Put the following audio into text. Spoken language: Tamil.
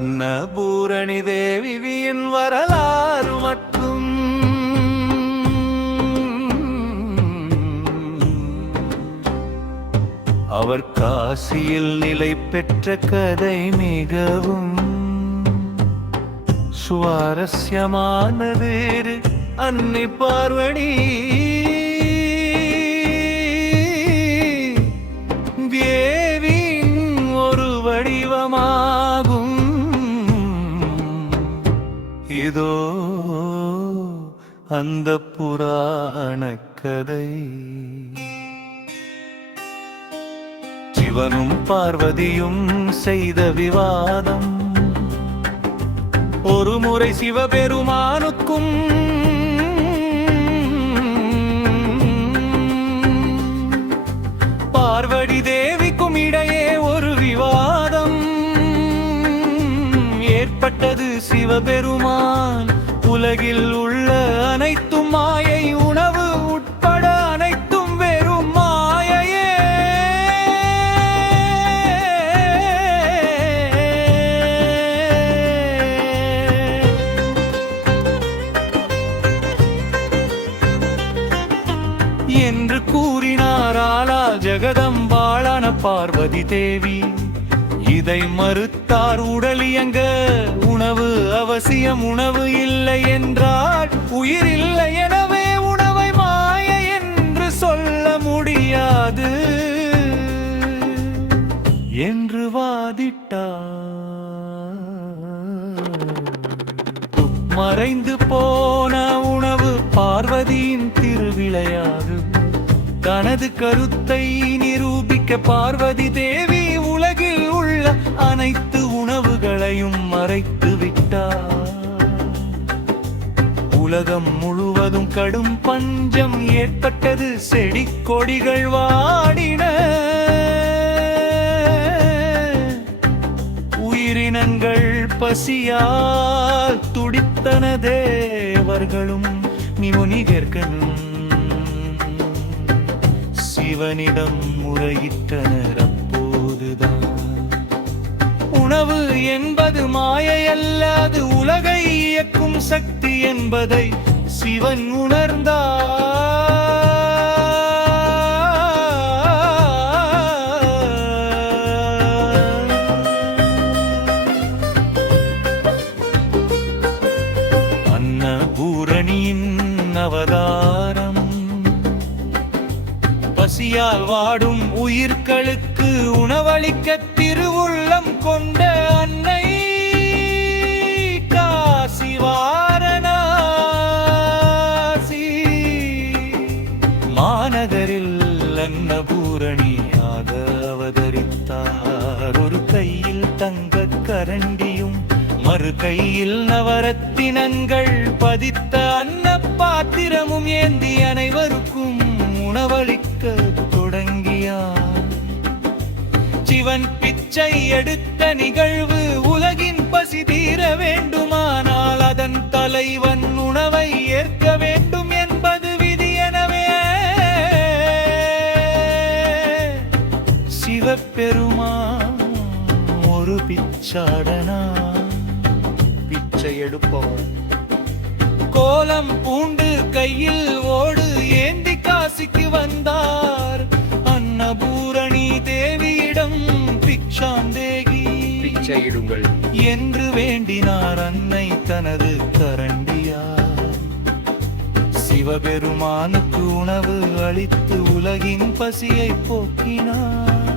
அன்னபூரணி தேவியின் வரலாறு மற்றும் அவர் காசியில் நிலை பெற்ற கதை மிகவும் சுவாரஸ்யமானது. அன்னை பார்வதி தேவியின் ஒரு வடிவமாகும். இதோ அந்த புராண கதை. சிவனும் பார்வதியும் செய்த விவாதம். ஒரு முறை சிவபெருமானுக்கும் பார்வதி தேவிக்கும் இடையே ஒரு விவாதம் ஏற்பட்டது. சிவபெருமான் உலகில் உள்ள அனைத்தும் மாயை, உணவு உட்பட அனைத்தும் வெறும் மாயையே. என்று கூறினார். ஆனால் ஜெகதம்பாளான பார்வதி தேவி இதை மறுத்தார். உடல் இயங்க உணவு அவசியம், உணவு இல்லை என்றால் உயிர் இல்லை, எனவே உணவை மாயை என்று சொல்ல முடியாது என்று வாதிட்டார். மறைந்து போன உணவு பார்வதியின் திருவிளையாடு. தனது கருத்தை நிரூபிக்க பார்வதி தேவி உலகில் உள்ள அனைத்து உணவுகளையும் மறைத்து விட்டார். உலகம் முழுவதும் கடும் பஞ்சம் ஏற்பட்டது. செடி கொடிகள் வாடின, உயிரினங்கள் பசியால் துடித்தன. தேவர்களும் முனிகர்களும் சிவனிடம் முறையிட்டனர். அப்போதுதான் உணவு என்பது மாயை அல்ல, அது உலகை இயக்கும் சக்தி என்பதை சிவன் உணர்ந்தார். அன்னபூரணியின் அவதாரம். பசியால் வாடும் உயிர்களுக்கு உணவளிக்க திருவுள்ளம் கொண்ட அன்னை காசி வாரணாசி மாநகரில் அன்னபூரணியாக அவதரித்தார். ஒரு கையில் தங்க கரண்டியும் மறு கையில் நவரத்தினங்கள் பதித்த அன்ன பாத்திரமும் ஏந்தி அனைவருக்கும் உணவளிக்க தொடங்கியார். சிவன் பிச்சை எடுத்த நிகழ்வு உலகின் பசி தீர வேண்டுமானால் அதன் தலைவன் உணவை ஏற்க வேண்டும் என்பது விதி. எனவே சிவபெருமான் ஒரு பிச்சாடனா, பிச்சை எடுப்பவன். கோலம் பூண்டு கையில் ஓடு ஏந்தி காசிக்கு வந்தார். அன்னபூரணி தேவியிடம் பிக்ஷாந்தேகி, பிச்சையிடுங்கள் என்று வேண்டினார். அன்னை தனது கரண்டியார் சிவபெருமானுக்கு உணவு அளித்து உலகின் பசியை போக்கினார்.